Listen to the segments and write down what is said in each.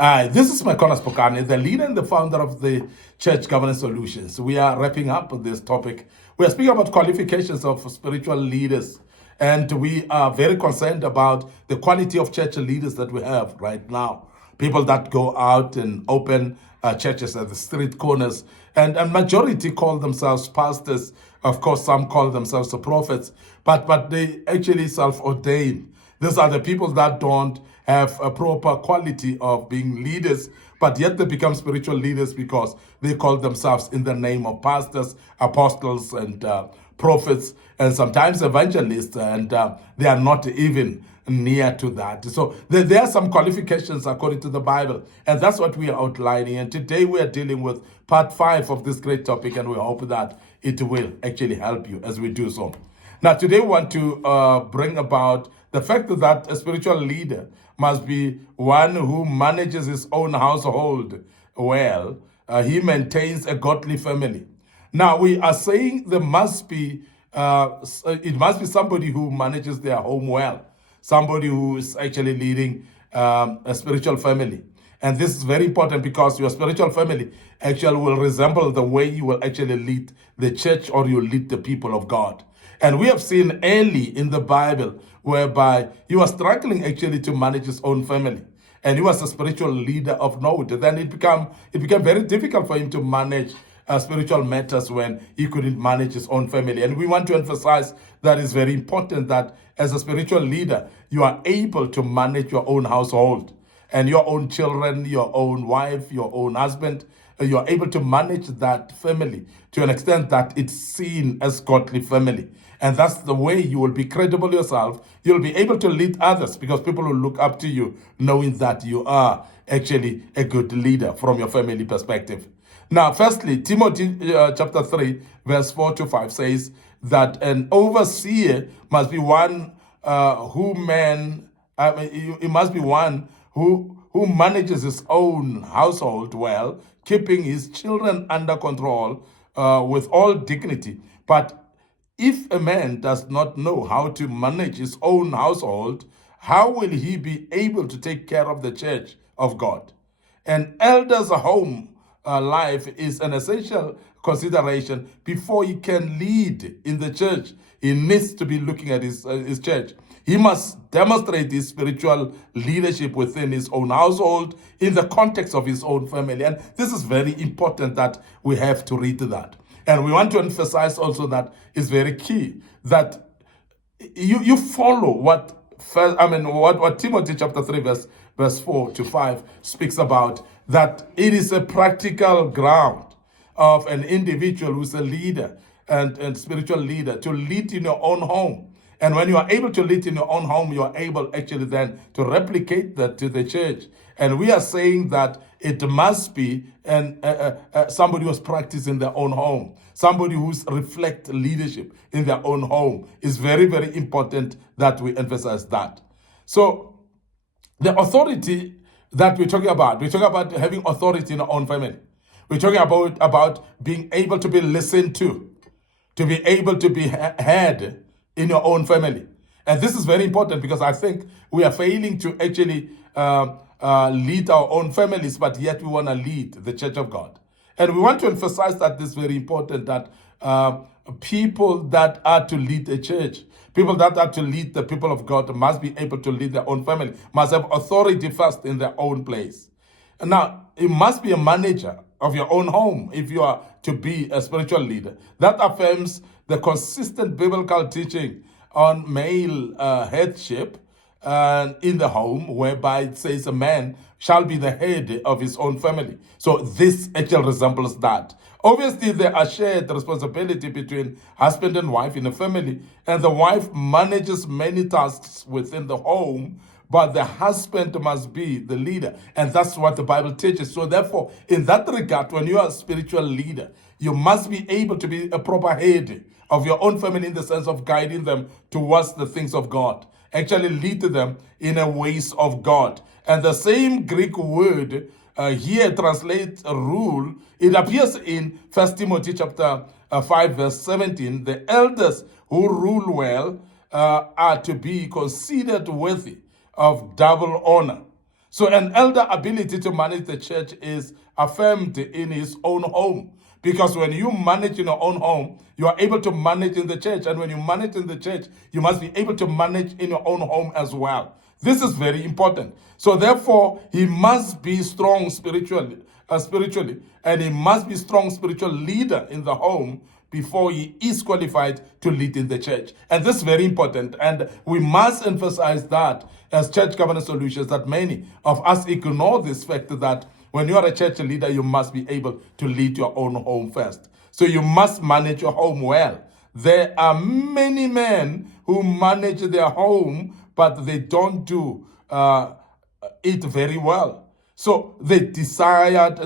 This is MIcornus, Phokane, the leader and the founder of the Church Governance Solutions. We are wrapping up this topic. We are speaking about qualifications of spiritual leaders, and we are very concerned about the quality of church leaders that we have right now. People that go out and open churches at the street corners, and a majority call themselves pastors. Of course, some call themselves the prophets, but they actually self-ordain. These are the people that don't have a proper quality of being leaders, but yet they become spiritual leaders because they call themselves in the name of pastors, apostles, and prophets, and sometimes evangelists, and they are not even near to that. So there are some qualifications according to the Bible, and that's what we are outlining. And today we are dealing with part 5 of this great topic, and we hope that it will actually help you as we do so. Now, today we want to bring about the fact that a spiritual leader must be one who manages his own household well. He maintains a godly family. Now, we are saying it must be somebody who manages their home well, somebody who is actually leading a spiritual family. And this is very important because your spiritual family actually will resemble the way you will actually lead the church or you lead the people of God. And we have seen early in the Bible whereby he was struggling actually to manage his own family. And he was a spiritual leader of note. Then it became very difficult for him to manage spiritual matters when he couldn't manage his own family. And we want to emphasize that it's very important that as a spiritual leader, you are able to manage your own household and your own children, your own wife, your own husband. You are able to manage that family to an extent that it's seen as godly family. And that's the way you will be credible yourself. You'll be able to lead others because people will look up to you knowing that you are actually a good leader from your family perspective. Now, firstly, Timothy chapter 3, verse 4 to 5 says that an overseer must be one who manages his own household well, keeping his children under control with all dignity. But if a man does not know how to manage his own household, how will he be able to take care of the church of God? An elder's home life is an essential consideration before he can lead in the church. He needs to be looking at his church. He must demonstrate his spiritual leadership within his own household in the context of his own family. And this is very important that we have to read that. And we want to emphasize also that it's very key that you follow what Timothy chapter 3 verse 4 to 5 speaks about, that it is a practical ground of an individual who's a leader and spiritual leader to lead in your own home. And when you are able to lead in your own home, you are able actually then to replicate that to the church. And we are saying that it must be somebody who's practicing their own home, somebody who's reflect leadership in their own home. Is very, very important that we emphasize that. So the authority that we're talking about having authority in our own family. We're talking about being able to be listened to be able to be heard in your own family. And this is very important because I think we are failing to actually lead our own families, but yet we want to lead the church of God. And we want to emphasize that this is very important, that people that are to lead a church, people that are to lead the people of God must be able to lead their own family, must have authority first in their own place. Now, you must be a manager of your own home if you are to be a spiritual leader. That affirms the consistent biblical teaching on male headship in the home, whereby it says a man shall be the head of his own family. So this actually resembles that. Obviously, there are shared responsibility between husband and wife in a family, and the wife manages many tasks within the home, but the husband must be the leader. And that's what the Bible teaches. So therefore, in that regard, when you are a spiritual leader, you must be able to be a proper head of your own family in the sense of guiding them towards the things of God. Actually lead them in the ways of God. And the same Greek word here translates rule. It appears in 1 Timothy chapter 5 verse 17. The elders who rule well are to be considered worthy of double honor, So an elder ability to manage the church is affirmed in his own home. Because when you manage in your own home, you are able to manage in the church. And when you manage in the church, you must be able to manage in your own home as well. This is very important. So therefore, he must be strong spiritually, and he must be strong spiritual leader in the home before he is qualified to lead in the church. And this is very important. And we must emphasize that as church governance solutions, that many of us ignore this fact that when you are a church leader, you must be able to lead your own home first. So you must manage your home well. There are many men who manage their home, but they don't do it very well. So the desired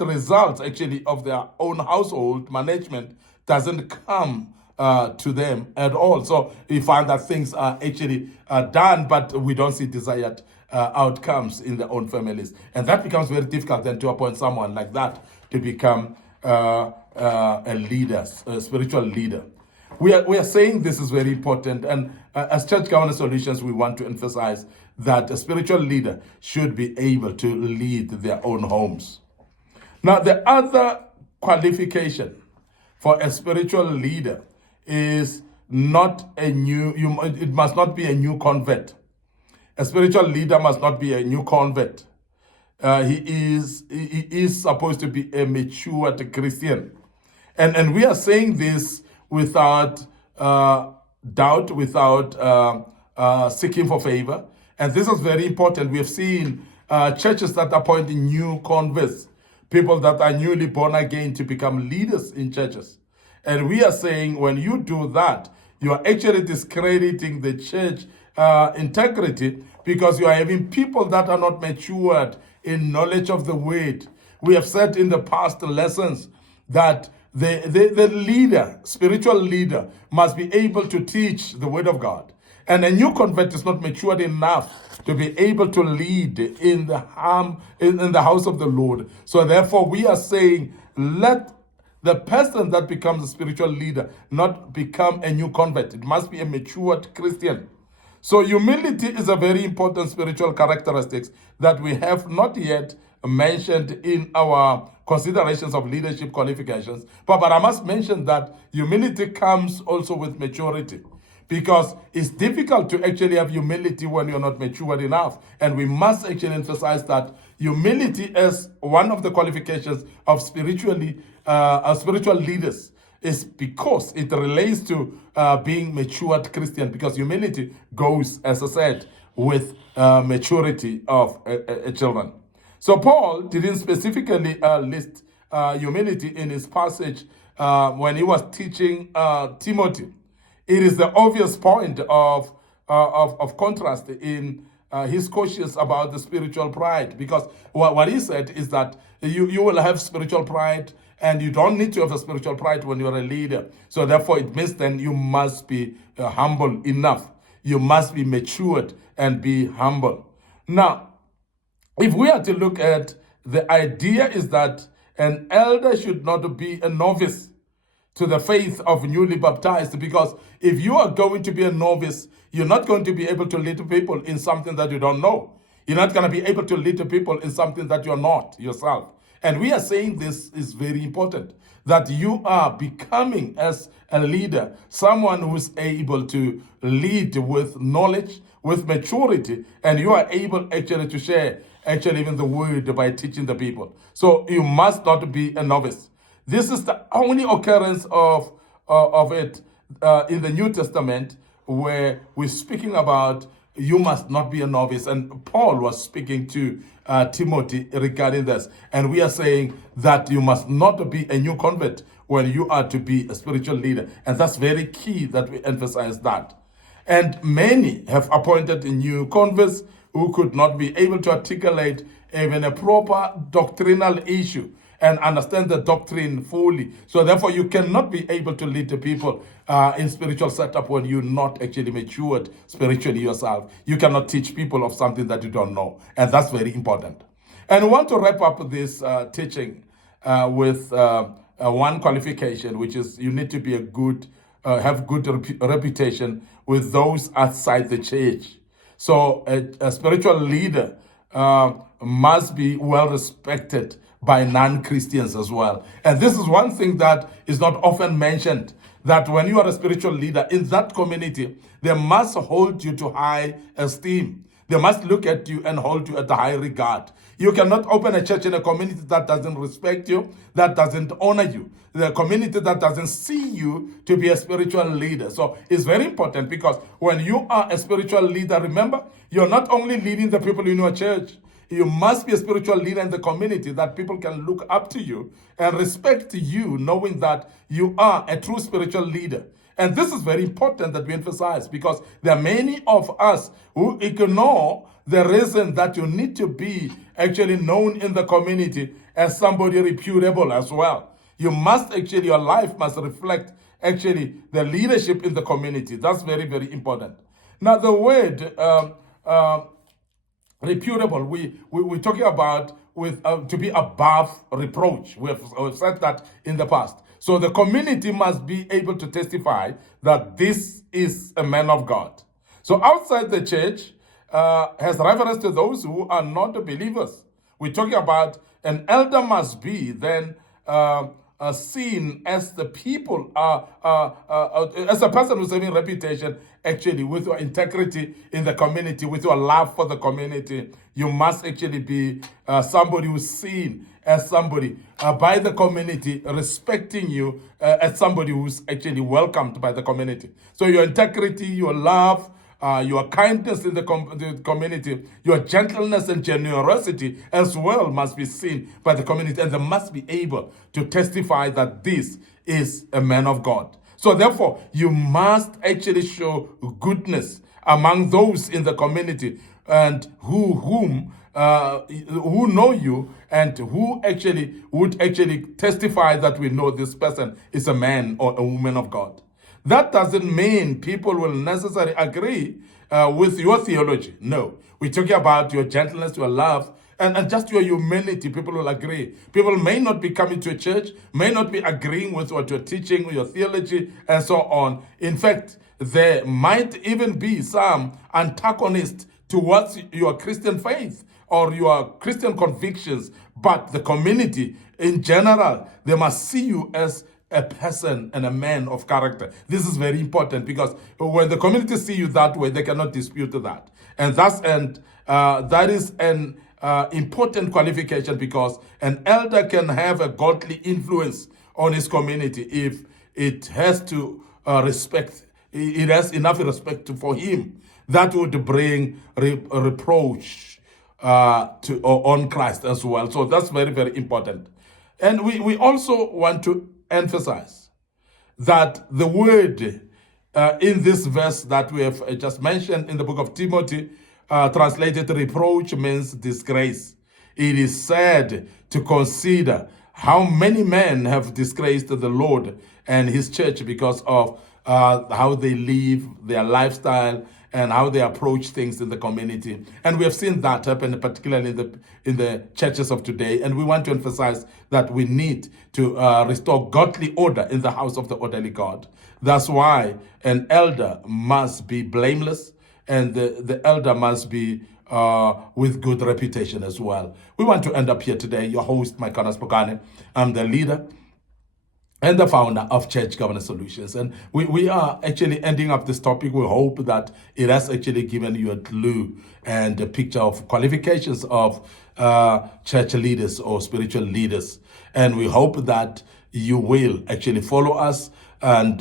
results actually of their own household management doesn't come to them at all. So we find that things are actually done, but we don't see desired outcomes in their own families. And that becomes very difficult then to appoint someone like that to become a leader, a spiritual leader. We are saying this is very important, and as church governance solutions, we want to emphasize that a spiritual leader should be able to lead their own homes. Now, the other qualification for a spiritual leader is it must not be a new convert. A spiritual leader must not be a new convert. He is supposed to be a matured Christian. And we are saying this without doubt, without seeking for favor. And this is very important. We have seen churches that appoint new converts, people that are newly born again, to become leaders in churches. And we are saying when you do that, you are actually discrediting the church integrity, because you are having people that are not matured in knowledge of the word. We have said in the past lessons that the leader, spiritual leader, must be able to teach the word of God. And a new convert is not matured enough to be able to lead in the house of the Lord. So therefore, we are saying, let the person that becomes a spiritual leader not become a new convert. It must be a matured Christian. So humility is a very important spiritual characteristic that we have not yet mentioned in our considerations of leadership qualifications. But I must mention that humility comes also with maturity, because it's difficult to actually have humility when you're not matured enough. And we must actually emphasize that humility as one of the qualifications of spiritual leaders is because it relates to being matured Christian, because humility goes, as I said, with maturity of children. So Paul didn't specifically list humility in his passage when he was teaching Timothy. It is the obvious point of contrast in his cautious about the spiritual pride, because what he said is that you will have spiritual pride, and you don't need to have a spiritual pride when you're a leader. So therefore, it means then you must be humble enough. You must be matured and be humble. Now, if we are to look at the idea is that an elder should not be a novice to the faith of newly baptized, because if you are going to be a novice, you're not going to be able to lead people in something that you don't know. You're not going to be able to lead people in something that you're not yourself. And we are saying this is very important, that you are becoming, as a leader, someone who is able to lead with knowledge, with maturity, and you are able actually to share actually even the word by teaching the people. So you must not be a novice. This is the only occurrence of it in the New Testament where we're speaking about you must not be a novice. And Paul was speaking to Timothy regarding this. And we are saying that you must not be a new convert when you are to be a spiritual leader. And that's very key that we emphasize that. And many have appointed new converts who could not be able to articulate even a proper doctrinal issue and understand the doctrine fully. So therefore, you cannot be able to lead the people in spiritual setup when you're not actually matured spiritually yourself. You cannot teach people of something that you don't know. And that's very important. And I want to wrap up this teaching with one qualification, which is you need to be have good reputation with those outside the church. So a spiritual leader must be well respected by non-Christians as well. And this is one thing that is not often mentioned, that when you are a spiritual leader in that community, they must hold you to high esteem. They must look at you and hold you at a high regard. You cannot open a church in a community that doesn't respect you, that doesn't honor you, the community that doesn't see you to be a spiritual leader. So it's very important, because when you are a spiritual leader, remember, you're not only leading the people in your church, you must be a spiritual leader in the community, that people can look up to you and respect you, knowing that you are a true spiritual leader. And this is very important that we emphasize, because there are many of us who ignore the reason that you need to be actually known in the community as somebody reputable as well. You must actually, your life must reflect actually the leadership in the community. That's very, very important. Now, the word reputable, we're talking about with to be above reproach. We've said that in the past. So the community must be able to testify that this is a man of God. So outside the church has reference to those who are not believers. We're talking about an elder must be then seen as the people, as a person who's having reputation, actually, with your integrity in the community, with your love for the community. You must actually be somebody who's seen as somebody by the community, respecting you as somebody who's actually welcomed by the community. So your integrity, your love, your kindness in the community, your gentleness and generosity as well must be seen by the community, and they must be able to testify that this is a man of God. So therefore, you must actually show goodness among those in the community, and who know you, and who actually would actually testify that we know this person is a man or a woman of God. That doesn't mean people will necessarily agree with your theology. No, we're talking about your gentleness, your love, and just your humanity. People will agree. People may not be coming to a church, may not be agreeing with what you're teaching, your theology, and so on. In fact, there might even be some antagonist towards your Christian faith or your Christian convictions, but the community in general, they must see you as a person and a man of character. This is very important, because when the community see you that way, they cannot dispute that. And that is an important qualification, because an elder can have a godly influence on his community if it has to it has enough respect for him. That would bring reproach on Christ as well. So that's very, very important. And we also want to emphasize that the word in this verse that we have just mentioned in the book of Timothy, translated reproach, means disgrace. It is said to consider how many men have disgraced the Lord and his church because of how they live, their lifestyle, and how they approach things in the community. And we have seen that happen, particularly in the churches of today. And we want to emphasize that we need to restore godly order in the house of the orderly God. That's why an elder must be blameless, and the elder must be with good reputation as well. We want to end up here today. Your host, MIcornus Phokane. I'm the leader and the founder of Church Governance Solutions. And we are actually ending up this topic. We hope that it has actually given you a clue and a picture of qualifications of church leaders or spiritual leaders. And we hope that you will actually follow us and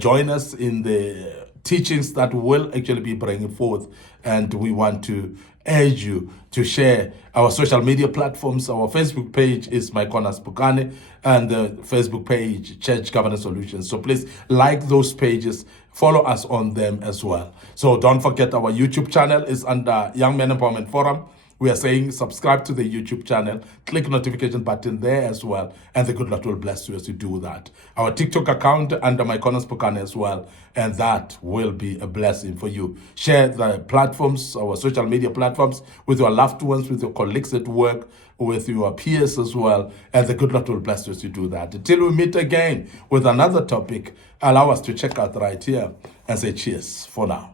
join us in the teachings that will actually be bringing forth. And we want to urge you to share our social media platforms. Our Facebook page is MIcornus Phokane, and the Facebook page, Church Governance Solutions. So please like those pages, follow us on them as well. So don't forget, our YouTube channel is under Young Men Empowerment Forum. We are saying subscribe to the YouTube channel, click notification button there as well, and the good Lord will bless you as you do that. Our TikTok account under MIcornus Phokane as well, and that will be a blessing for you. Share the platforms, our social media platforms, with your loved ones, with your colleagues at work, with your peers as well, and the good Lord will bless you as you do that. Until we meet again with another topic, allow us to check out right here and say cheers for now.